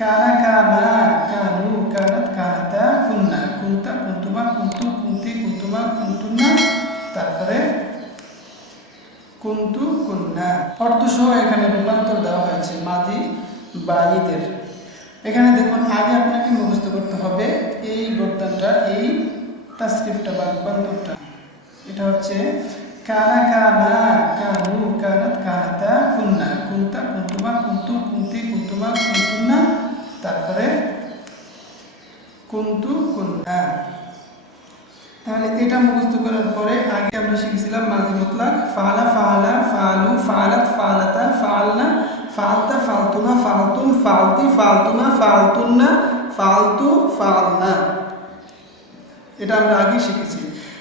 কানা কানা, কানু কানাত, কানাতা, কুন্না কুনতা, কুনতুমা, কুনতু, কুনতি, কুনতুমা, কুনতুন্না, তারপরে কুনতু, কুন্না। অর্থ সহ এখানে রূপান্তর দেওয়া হয়েছে মাদি বাঈদের। এখানে দেখুন, আগে আপনাকে মুখস্থ করতে হবে এই বর্তনটা, এই তাসরিফটা বা রূপান্তরটা। এটা হচ্ছে কানা কানা, কানু কানাত, কানাতা, কুন্না কুনতা, কুনতুমা, কুনতু, কুনতি, কুনতুমা, কুনতুন্না, তারপরে কুনতু, কুন্না। তাহলে এটা মুখস্থ করার পরে আগে আমরা শিখেছিলাম মাজি মুতলাক, ফাআলা ফাআলা, ফাআলু ফাআলাত, ফাআলাতা ফাআলনা, ফাআলতা ফাআলতুনা, ফাআলতুম ফাআলতি, ফাআলতুনা ফাআলতুন্না, ফাআলতু ফাআলনা। এটা আমরা আগে শিখেছি।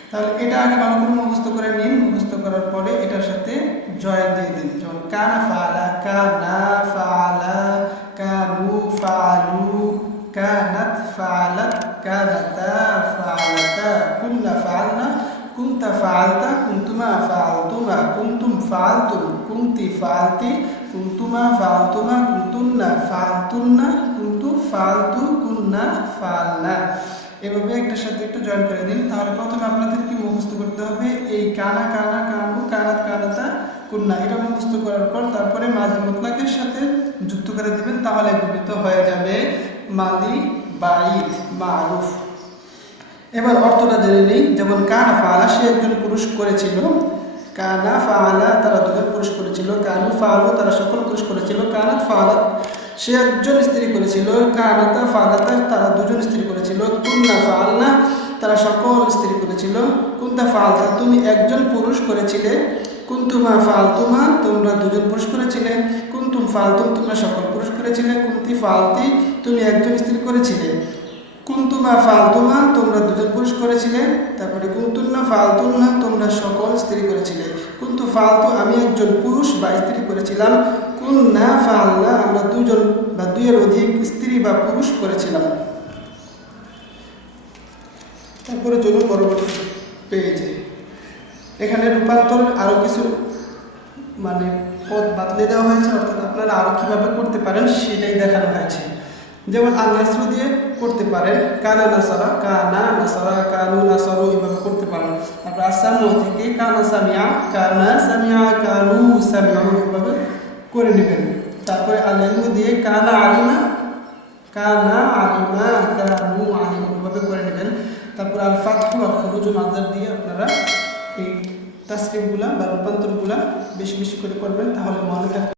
তাহলে এটা আগে ভালো করে মুখস্থ করে নিন। মুখস্থ করার পরে এটার সাথে জয় দিয়ে দিন। যেমন কানা ফাআলা, কানা ফাআলা, কানু ফাআলু, কানাত ফাআলাত, কানাতা ফাআলাতা, কুন্না ফাআলনা, কুনতা ফাআলতা, কুনতুমা ফাআলতুমা, কুনতুম ফাআলতুম, কুনতি ফাআলতি, কুনতুমা ফাআলতুমা, কুনতুন্না ফাআলতুন্না, কুনতু ফাআলতু, কুন্না ফাআলনা। এভাবে একটার সাথে একটু জয়েন করে দিন। তাহলে প্রথমে আপনাদেরকে মুখস্থ করতে হবে এই কানা কানা, কানু কানাত, কানাতা, কুন্না। এটা মুখস্থ করার পর তারপরে মাজি মুতলাকের সাথে যুক্ত করে দিবেন। তাহলে গঠিত হয়ে যাবে মাদি বাঈদ মারুফ। এবার অর্থটা জেনে নিই। যেমন কানা ফাআলা, সে একজন পুরুষ করেছিল। কানা ফাআলা, তারা দুজন পুরুষ করেছিল। কানু ফাআলু, তারা সকল পুরুষ করেছিল। কানাত ফাআলাত, সে একজন স্ত্রী করেছিল। কানাতা ফাআলাতা, তারা দুজন স্ত্রী করেছিল। কুন্না ফাআলনা, তারা সকল স্ত্রী করেছিল। কুনতা ফাআলতা, তুমি একজন পুরুষ করেছিলে। কুনতুমা ফাআলতুমা, তোমরা দুজন পুরুষ করেছিলে। কুনতুম ফাআলতুম, তোমরা সকল পুরুষ করেছিলে। কুনতি ফাআলতি, তুমি একজন স্ত্রী করেছিলে। কুনতুমা ফাআলতুমা, তোমরা দুজন পুরুষ করেছিলে। তারপরে কুনতুন্না ফাআলতুন্না, তোমরা সকল স্ত্রী করেছিলে। কুনতু ফাআলতু, আমি একজন পুরুষ বা স্ত্রী করেছিলাম। কুন্না ফাআলনা, আমরা দুজন বা দুইয়ের অধিক স্ত্রী বা পুরুষ করেছিলাম। তারপরে চলুন পরবর্তী পেজে। এখানে রূপান্তর আরও কিছু পদ বাতলে দেওয়া হয়েছে, অর্থাৎ আপনারা আরও কীভাবে করতে পারেন সেটাই দেখানো হয়েছে। যেমন আল নাসর দিয়ে করতে পারেন, কানা নাসারা, কানা নাসারা, কানু নাসারু, এইভাবে করতে পারেন। তারপর আসামু থেকে কানা সামিয়া, কানা সামিয়া, কানু সামিউ, এইভাবে করে নেবেন। তারপরে আল ইলমু দিয়ে কানা আলিমা, কানা আলিমা, কানু আলিমা, এইভাবে করে নেবেন। তারপর আল ফাতহু আর খুরুজু মাজার দিয়ে আপনারা এই তাসরিফগুলা বা রূপান্তরগুলা বেশি বেশি করে করবেন, তাহলে মনে থাকবে।